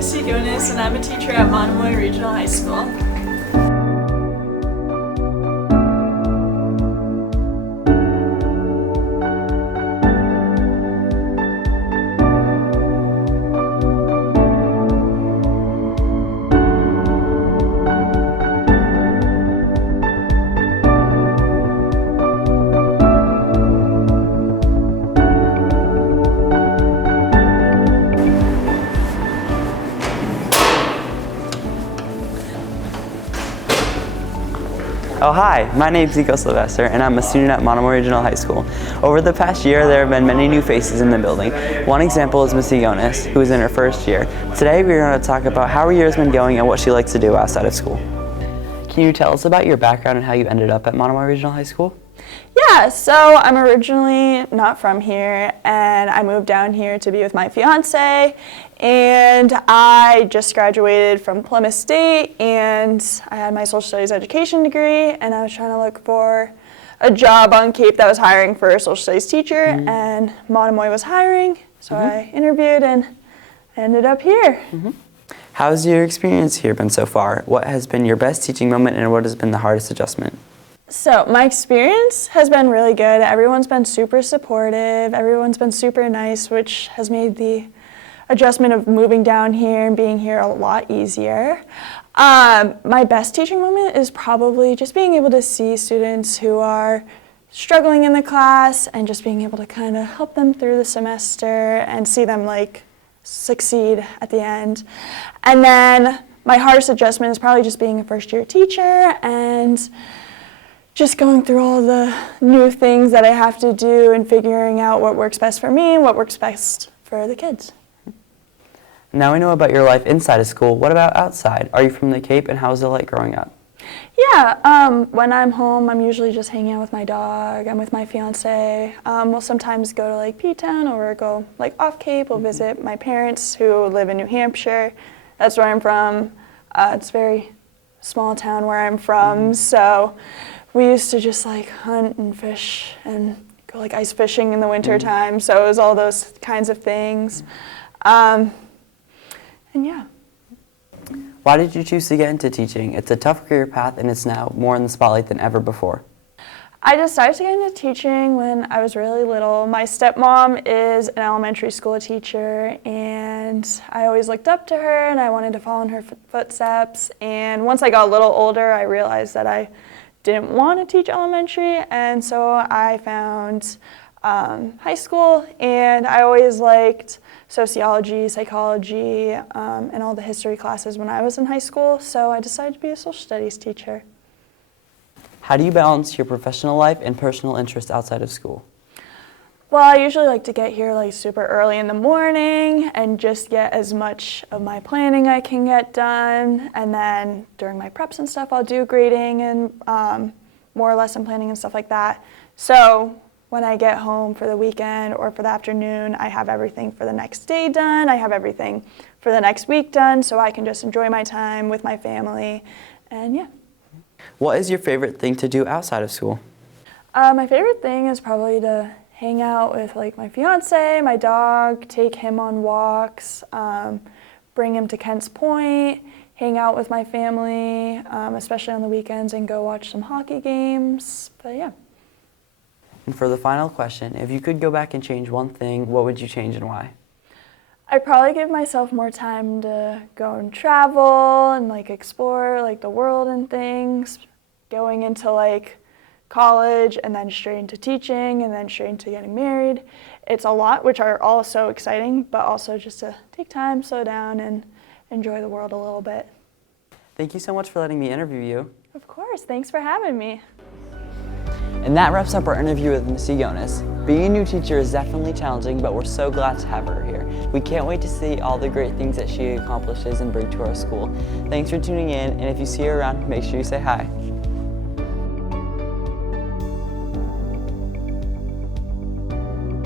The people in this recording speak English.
Miss Egonis, and I'm a teacher at Monomoy Regional High School. Oh hi, my name's Nico S, and I'm a student at Monomoy Regional High School. Over the past year, there have been many new faces in the building. One example is Miss Egonis, who is in her first year. Today we're going to talk about how her year has been going and what she likes to do outside of school. Can you tell us about your background and how you ended up at Monomoy Regional High School? Yeah, so I'm originally not from here, and I moved down here to be with my fiance, and I just graduated from Plymouth State, and I had my social studies education degree, and I was trying to look for a job on Cape that was hiring for a social studies teacher, and Monomoy was hiring, so I interviewed and ended up here. How's your experience here been so far? What has been your best teaching moment and what has been the hardest adjustment? So my experience has been really good. Everyone's been super supportive. Everyone's been super nice, which has made the adjustment of moving down here and being here a lot easier. My best teaching moment is probably just being able to see students who are struggling in the class and just being able to kind of help them through the semester and see them like succeed at the end. And then my hardest adjustment is probably just being a first year teacher and just going through all the new things that I have to do and figuring out what works best for me and what works best for the kids. Now we know about your life inside of school. What about outside? Are you from the Cape and how is it like growing up? Yeah, when I'm home, I'm usually just hanging out with my dog. I'm with my fiance. We'll sometimes go to like P-Town or go like off Cape. We'll visit my parents who live in New Hampshire. That's where I'm from. It's a very small town where I'm from, so we used to just like hunt and fish and go like ice fishing in the winter time. So it was all those kinds of things. And yeah. Why did you choose to get into teaching? It's a tough career path and it's now more in the spotlight than ever before. I decided to get into teaching when I was really little. My stepmom is an elementary school teacher and I always looked up to her and I wanted to follow in her footsteps. And once I got a little older, I realized that I didn't want to teach elementary, and so I found high school, and I always liked sociology, psychology, and all the history classes when I was in high school, so I decided to be a social studies teacher. How do you balance your professional life and personal interests outside of school? Well, I usually like to get here like super early in the morning and just get as much of my planning I can get done. And then during my preps and stuff, I'll do grading and more lesson planning and stuff like that. So when I get home for the weekend or for the afternoon, I have everything for the next day done. I have everything for the next week done, so I can just enjoy my time with my family. And yeah. What is your favorite thing to do outside of school? My favorite thing is probably to hang out with like my fiance, my dog, take him on walks, bring him to Kent's Point, hang out with my family, especially on the weekends, and go watch some hockey games. But yeah. And for the final question, if you could go back and change one thing, what would you change and why? I'd probably give myself more time to go and travel and like explore like the world and things, going into like college and then straight into teaching and then straight into getting married. It's a lot, which are all so exciting, but also just to take time, slow down, and enjoy the world a little bit. Thank you so much for letting me interview you. Of course, thanks for having me. And that wraps up our interview with Miss Egonis. Being a new teacher is definitely challenging, but we're so glad to have her here. We can't wait to see all the great things that she accomplishes and bring to our school. Thanks for tuning in, and if you see her around, make sure you say hi.